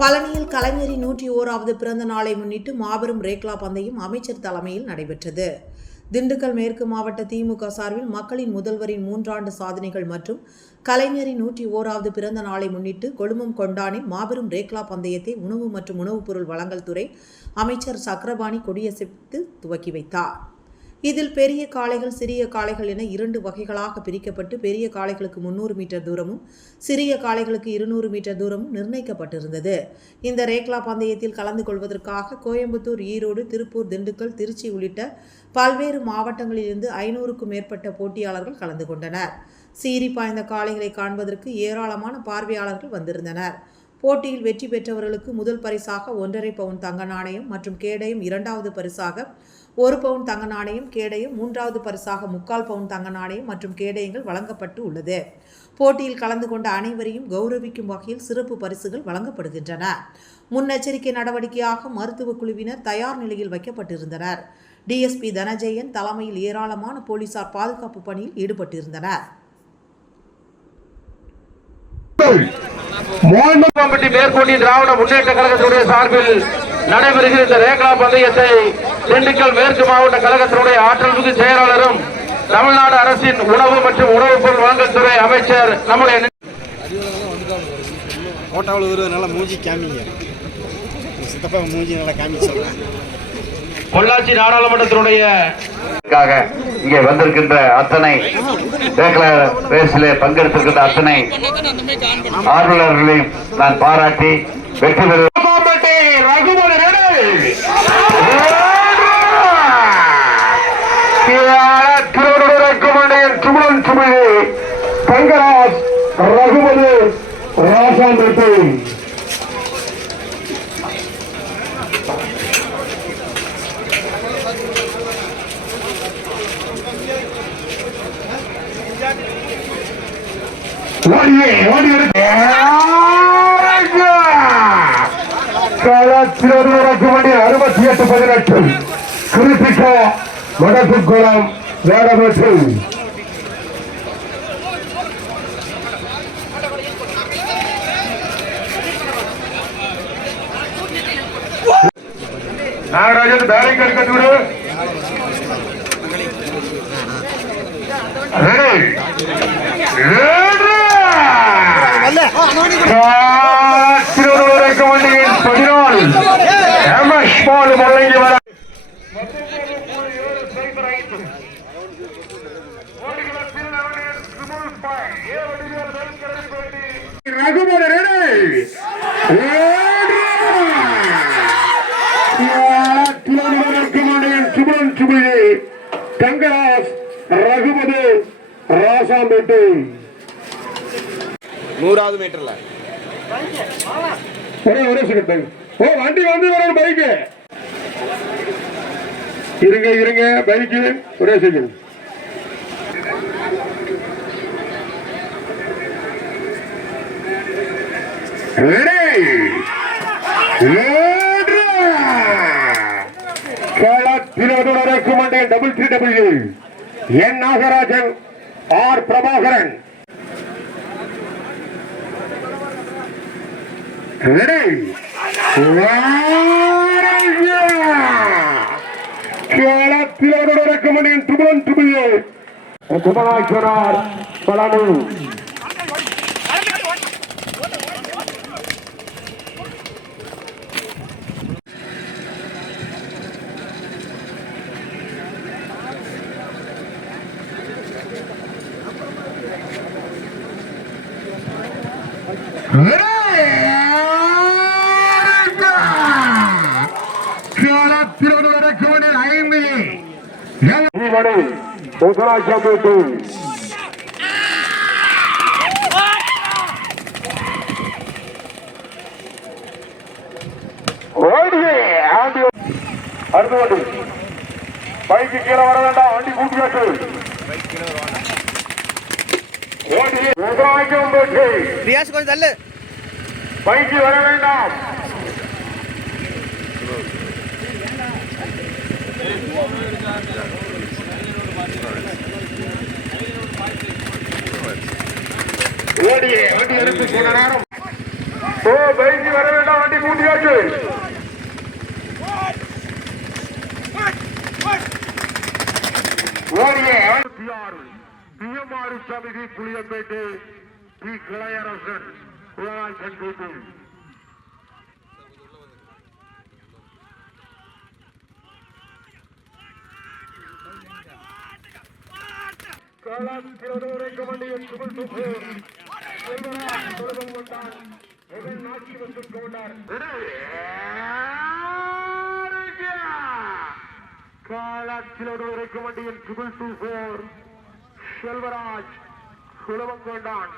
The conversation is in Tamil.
பழனியில் கலைஞரின் நூற்றி ஓராவது பிறந்த நாளை முன்னிட்டு மாபெரும் ரேக்லா பந்தயம் அமைச்சர் தலைமையில் நடைபெற்றது. திண்டுக்கல் மேற்கு மாவட்ட திமுக சார்பில் மக்களின் முதல்வரின் மூன்றாண்டு சாதனைகள் மற்றும் கலைஞரின் நூற்றி ஓராவது பிறந்த நாளை முன்னிட்டு கொழுமம் கொண்டானில் மாபெரும் ரேக்லா பந்தயத்தை உணவு மற்றும் உணவுப் பொருள் வழங்கல் துறை அமைச்சர் சக்கரபாணி கொடியசைத்து துவக்கி வைத்தார். இதில் பெரிய காளைகள் சிறிய காளைகள் என இரண்டு வகைகளாக பிரிக்கப்பட்டு பெரிய காளைகளுக்கு முன்னூறு மீட்டர் தூரமும் சிறிய காளைகளுக்கு இருநூறு மீட்டர் தூரமும் நிர்ணயிக்கப்பட்டிருந்தது. இந்த ரேக்லா பந்தயத்தில் கலந்து கொள்வதற்காக கோயம்புத்தூர் ஈரோடு திருப்பூர் திண்டுக்கல் திருச்சி உள்ளிட்ட பல்வேறு மாவட்டங்களிலிருந்து ஐநூறுக்கும் மேற்பட்ட போட்டியாளர்கள் கலந்து கொண்டனர். சீறி பாய்ந்த காளைகளை காண்பதற்கு ஏராளமான பார்வையாளர்கள் வந்திருந்தனர். போட்டியில் வெற்றி பெற்றவர்களுக்கு முதல் பரிசாக ஒன்றரை பவுன் தங்க நாணயம் மற்றும் கேடயம் இரண்டாவது பரிசாக ஒரு பவுன் தங்க நாணயம் கேடயம் மூன்றாவது பரிசாக முக்கால் பவுன் தங்க நாணயம் மற்றும் கேடயங்கள் வழங்கப்பட்டு உள்ளது. போட்டியில் கலந்து கொண்ட அனைவரையும் கௌரவிக்கும் வகையில் சிறப்பு பரிசுகள் வழங்கப்படுகின்றன. முன்னெச்சரிக்கை நடவடிக்கையாக மருத்துவ குழுவினர் தயார் நிலையில் வைக்கப்பட்டிருந்தனர். டிஎஸ்பி தனஜெயன் தலைமையில் ஏராளமான போலீசார் பாதுகாப்பு பணியில் ஈடுபட்டிருந்தனர். மோகன்பட்டி மேற்கொண்டி திராவிட முன்னேற்ற கழகத்துடைய சார்பில் நடைபெறுகிற இந்த ரேகலா பந்தயத்தை திண்டுக்கல் மேற்கு மாவட்ட கழகத்தினுடைய ஆற்றல் மிகு செயலாளரும் தமிழ்நாடு அரசின் உணவு மற்றும் உணவுப் பொருள் வழங்கல் துறை அமைச்சர் நம்முடைய கோட்டாவில் மூஞ்சி கேமிங்க. சித்தப்பா மூஞ்சி நல்லா காமிச்சு சொல்கிறேன் பொள்ளாச்சி நாடாளுமன்றத்தினுடைய இங்கே வந்திருக்கின்ற அத்தனை ரேஸிலே பங்கெடுத்திருக்கின்ற அத்தனை ஆர்வலர்களையும் நான் பாராட்டி வெற்றி பெற ரகுமதி திருவள்ளுவரைக்குமண்டையின் சுமன் சுமதி தங்கராஜ் ரகுமதி ராசாம்பேட்டை ஓடியே ஓடி களத்திற்கு மணி அறுபத்தி எட்டு பதினெட்டு. குறிப்பிட்ட வடக்குக்குளம் வேடபெற்று நாகராஜன் பேரிங் எடுக்க விடு. ரெடி. தங்கராஜ் ரகுமதி ராசாம்பேட்டை. நூறாவது மீட்டரில். ஒரே ஒரே செகண்ட் ஓ வண்டி வந்து வர பைக்கு இருங்க இருங்க பைக்கு ஒரே second Tiruvannamalai double three W N Nagarajan R Prabhakaran. Ready? களத்தில் ரெக்கமெண்ட் ட்ரிபிள் ட்ரிபிள் குமராய்ச்சனார் பழனி அடுத்த வண்டி பைக்கு கீழே வர வேண்டாம் வண்டி கூட்டி காட்டு ஓடி ரியாஸ் கொஞ்சம் தள்ளு. பைக்கு வர வேண்டாம். வண்டி எடுத்து சில நேரம். ஓ பைக்கு வர வேண்டாம் வண்டி பூட்டியாச்சு. ஓடிய பிஎம்ஆர் சமிதி புளியப்பேட்டு பி. கிளையரசன் குழாய் கண்கூட்டு காலாக்கிலோடு வரைக்கும் வண்டியின் ட்ரிபிள் டூ ஃபோர் செல்வராஜ் குலவங்கொண்டான்